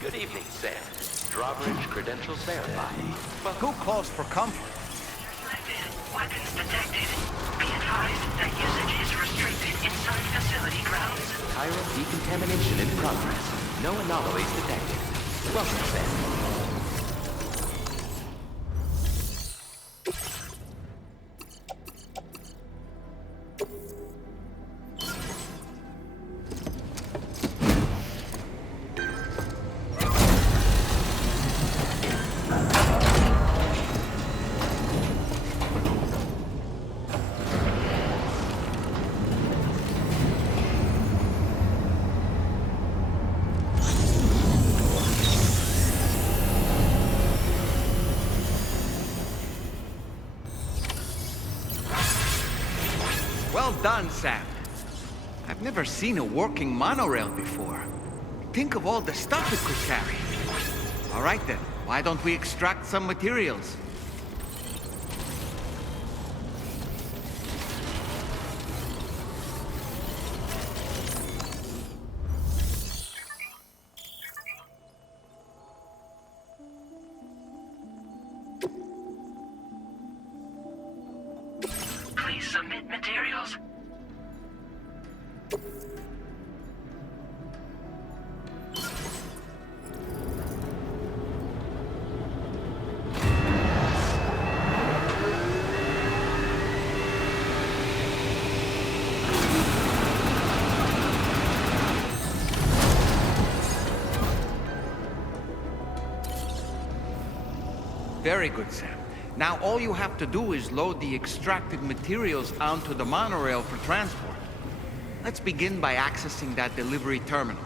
Good evening, Sam. Drawbridge credentials verified. But who calls for comfort? Weapons detected. Be advised that usage is restricted inside facility grounds. Chiral decontamination in progress. No anomalies detected. Welcome, Sam. Well done, Sam. I've never seen a working monorail before. Think of all the stuff it could carry. All right then, why don't we extract some materials? Please submit materials. Very good, Sam. Now all you have to do is load the extracted materials onto the monorail for transport. Let's begin by accessing that delivery terminal.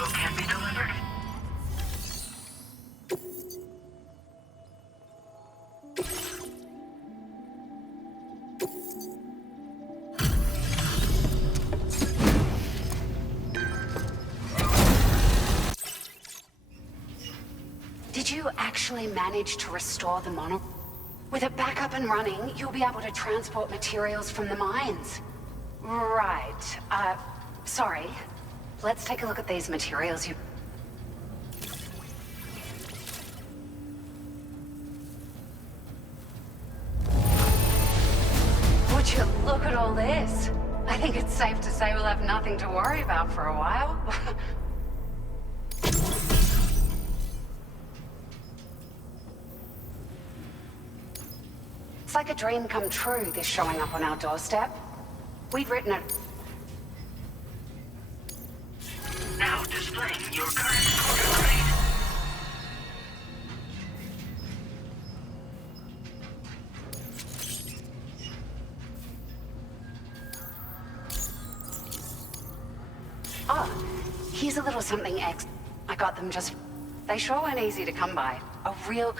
cargo can be delivered. Did you actually manage to restore the mono? With it back up and running, you'll be able to transport materials from the mines. Right. Sorry. Let's take a look at these materials you... Would you look at all this? I think it's safe to say we'll have nothing to worry about for a while. It's like a dream come true, this showing up on our doorstep. We'd written it... Now displaying your current cargo grade. Oh, here's a little something X. I got them just... They sure weren't easy to come by. A real...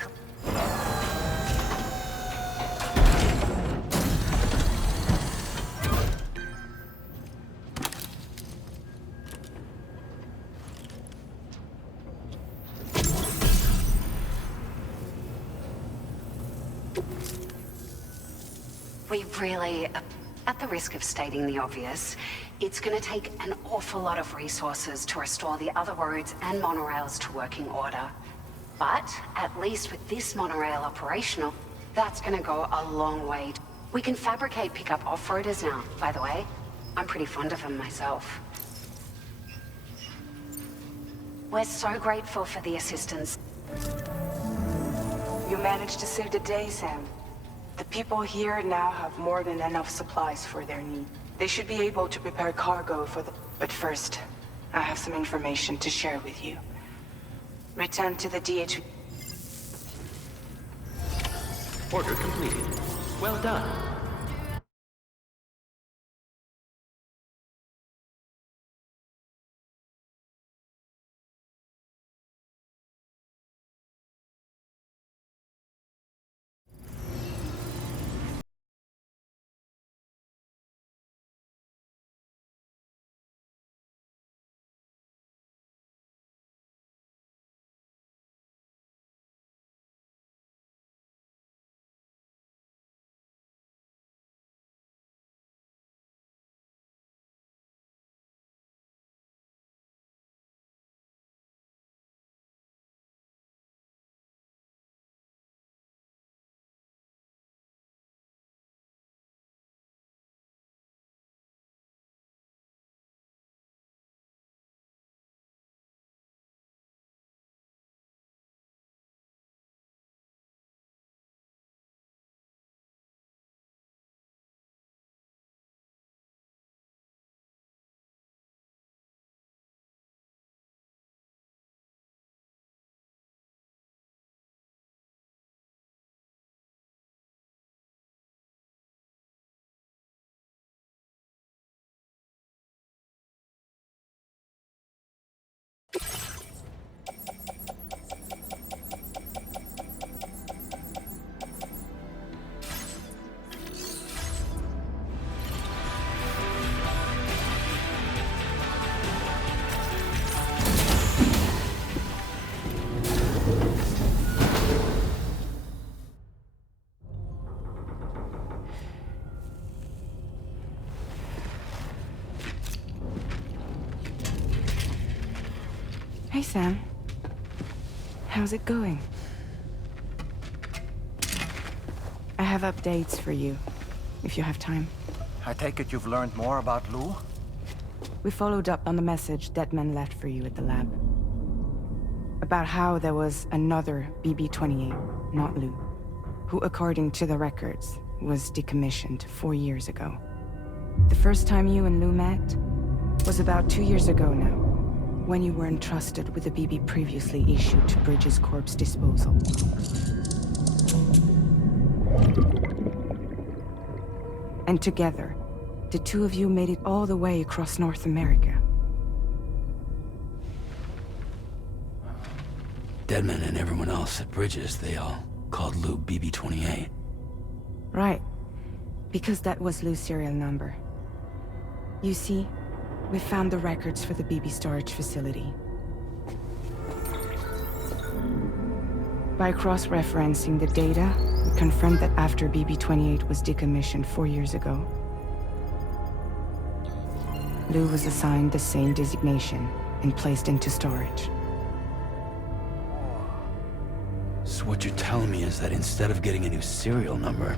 We really, at the risk of stating the obvious, it's gonna take an awful lot of resources to restore the other roads and monorails to working order. But, at least with this monorail operational, that's gonna go a long way. We can fabricate pickup off-roaders now, by the way. I'm pretty fond of them myself. We're so grateful for the assistance. You managed to save the day, Sam. The people here now have more than enough supplies for their need. They should be able to prepare cargo for the... But first, I have some information to share with you. Return to the Daichi. Order completed. Well done. Hey, Sam. How's it going? I have updates for you, if you have time. I take it you've learned more about Lou? We followed up on the message Deadman left for you at the lab. About how there was another BB-28, not Lou, who, according to the records, was decommissioned 4 years ago. The first time you and Lou met was about 2 years ago now, when you were entrusted with the BB previously issued to Bridges Corp's disposal. And together, the two of you made it all the way across North America. Deadman and everyone else at Bridges, they all called Lou BB-28. Right. Because that was Lou's serial number. You see, we found the records for the BB storage facility. By cross-referencing the data, we confirmed that after BB-28 was decommissioned 4 years ago, Lou was assigned the same designation and placed into storage. So what you're telling me is that instead of getting a new serial number,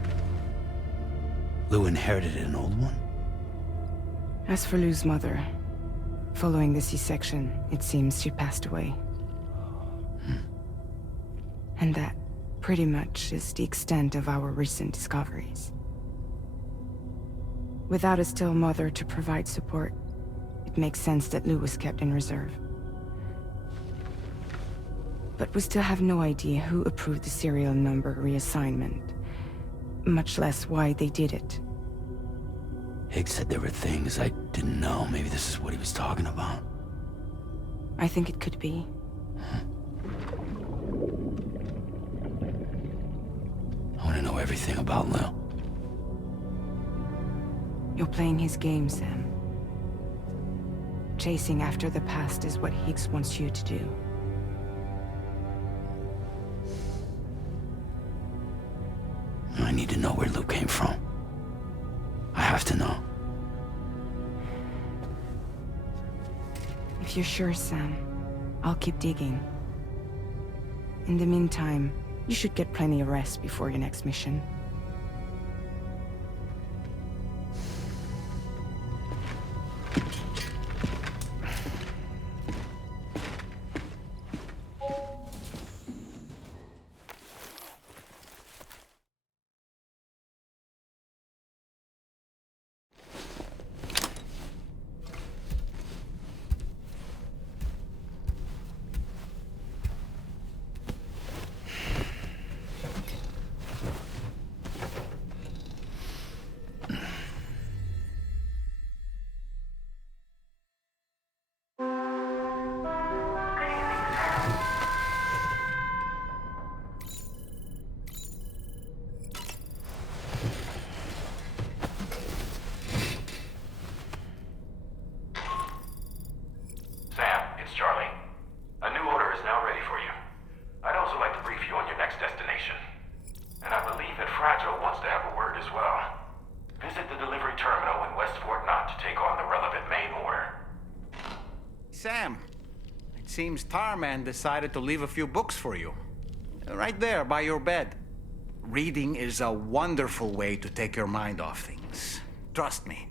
Lou inherited an old one? As for Lou's mother, following the C-section, it seems she passed away. And that, pretty much, is the extent of our recent discoveries. Without a still mother to provide support, it makes sense that Lou was kept in reserve. But we still have no idea who approved the serial number reassignment, much less why they did it. Higgs said there were things I didn't know. Maybe this is what he was talking about. I think it could be. I want to know everything about Lou. You're playing his game, Sam. Chasing after the past is what Higgs wants you to do. I need to know where Lou came from. I have to know. If you're sure, Sam, I'll keep digging. In the meantime, you should get plenty of rest before your next mission. Sam, it seems Tarman decided to leave a few books for you. Right there, by your bed. Reading is a wonderful way to take your mind off things. Trust me.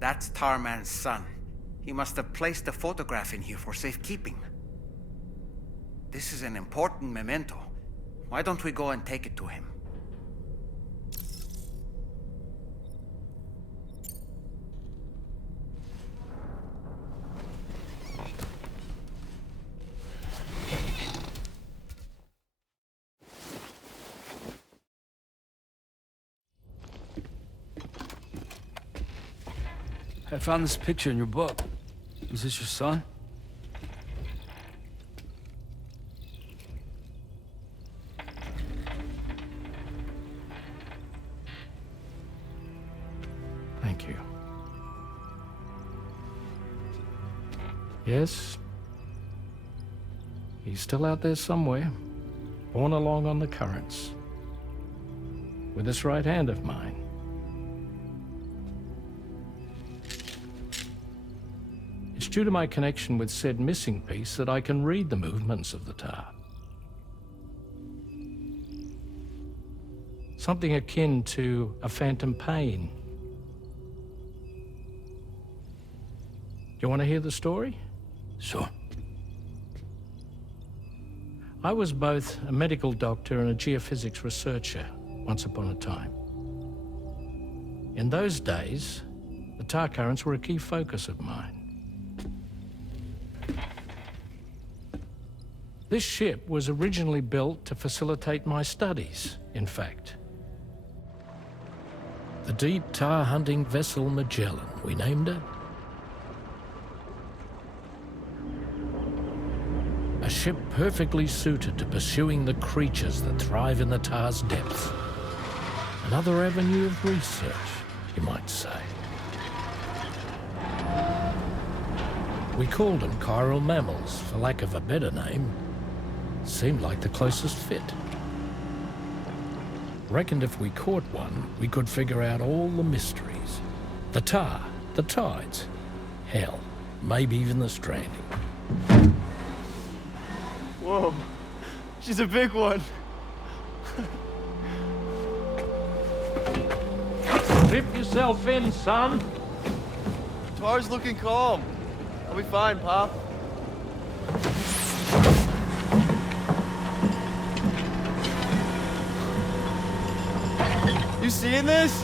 That's Tarman's son. He must have placed a photograph in here for safekeeping. This is an important memento. Why don't we go and take it to him? I found this picture in your book. Is this your son? Thank you. Yes. He's still out there somewhere, borne along on the currents, with this right hand of mine. It's due to my connection with said missing piece that I can read the movements of the tar. Something akin to a phantom pain. You want to hear the story? Sure. I was both a medical doctor and a geophysics researcher once upon a time. In those days, the tar currents were a key focus of mine. This ship was originally built to facilitate my studies, in fact. The deep tar hunting vessel Magellan, we named it. A ship perfectly suited to pursuing the creatures that thrive in the tar's depths. Another avenue of research, you might say. We called them chiral mammals, for lack of a better name. Seemed like the closest fit. Reckoned if we caught one, we could figure out all the mysteries. The tar, the tides, hell, maybe even the stranding. Whoa, she's a big one. Dip yourself in, son. Tar's looking calm. I'll be fine, Pop. You seeing this?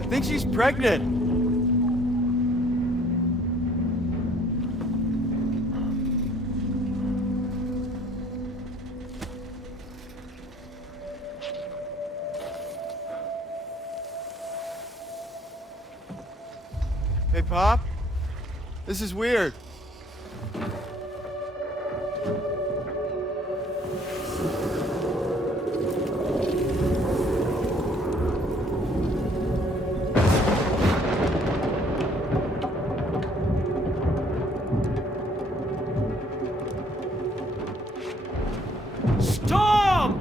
I think she's pregnant. Hey, Pop. This is weird. Storm!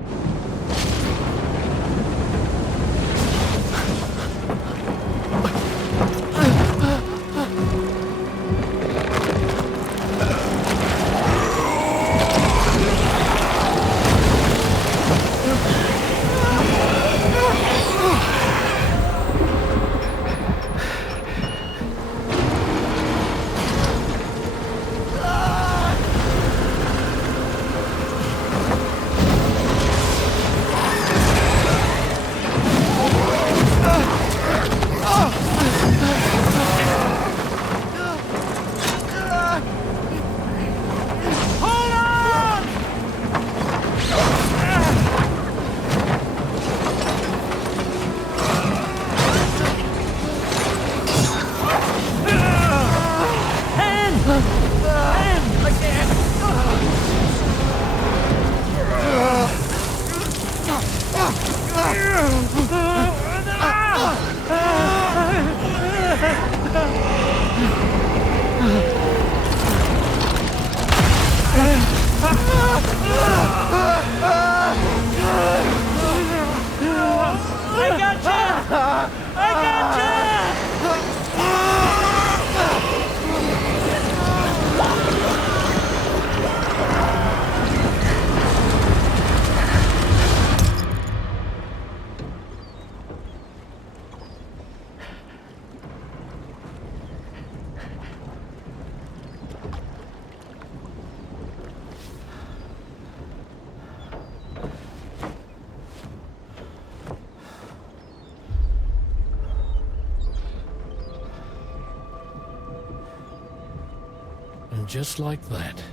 And just like that,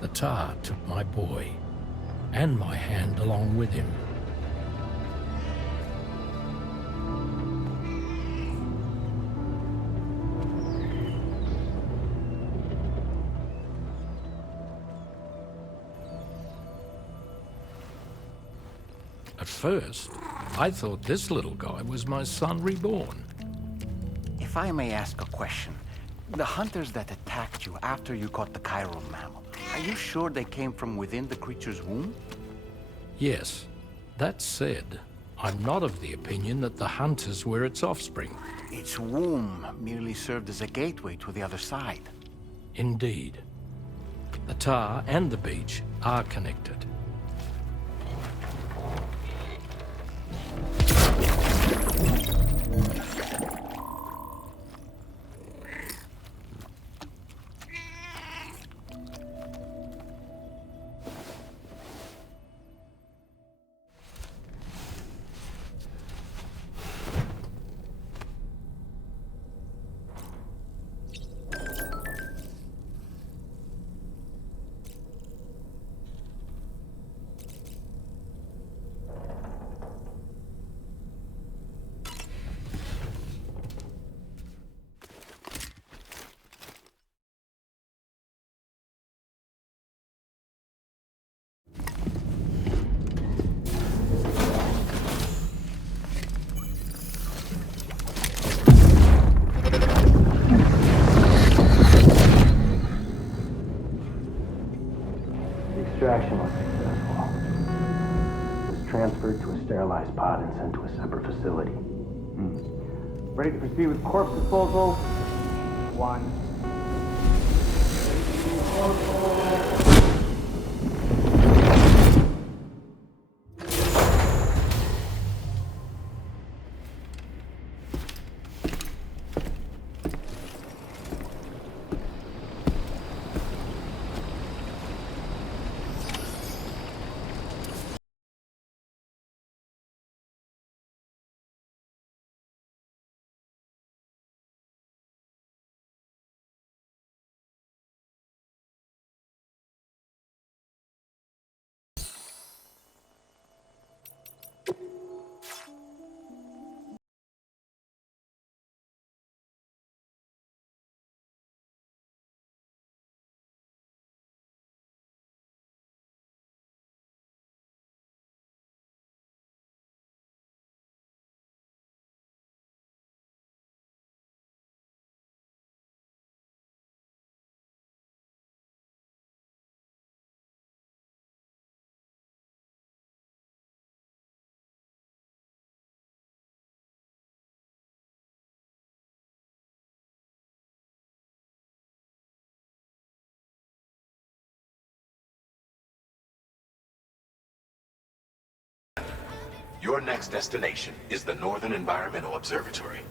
the tar took my boy, and my hand along with him. At first, I thought this little guy was my son reborn. If I may ask a question, the hunters that attacked you after you caught the chiral mammal, are you sure they came from within the creature's womb? Yes. That said, I'm not of the opinion that the hunters were its offspring. Its womb merely served as a gateway to the other side. Indeed. The tar and the beach are connected. transferred to a sterilized pod and sent to a separate facility. Ready to proceed with corpse disposal? 1. Your next destination is the Northern Environmental Observatory.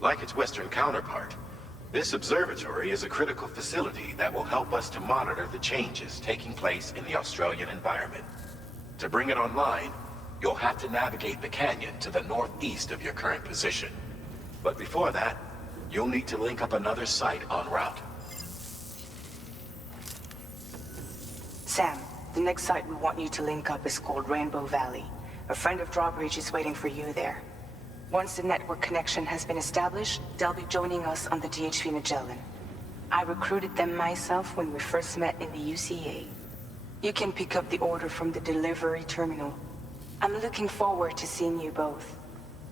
Like its Western counterpart, this observatory is a critical facility that will help us to monitor the changes taking place in the Australian environment. To bring it online, you'll have to navigate the canyon to the northeast of your current position. But before that, you'll need to link up another site en route. Sam, the next site we want you to link up is called Rainbow Valley. A friend of Drawbridge is waiting for you there. Once the network connection has been established, they'll be joining us on the DHV Magellan. I recruited them myself when we first met in the UCA. You can pick up the order from the delivery terminal. I'm looking forward to seeing you both.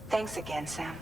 Thanks again, Sam.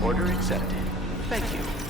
Order accepted. Thank you.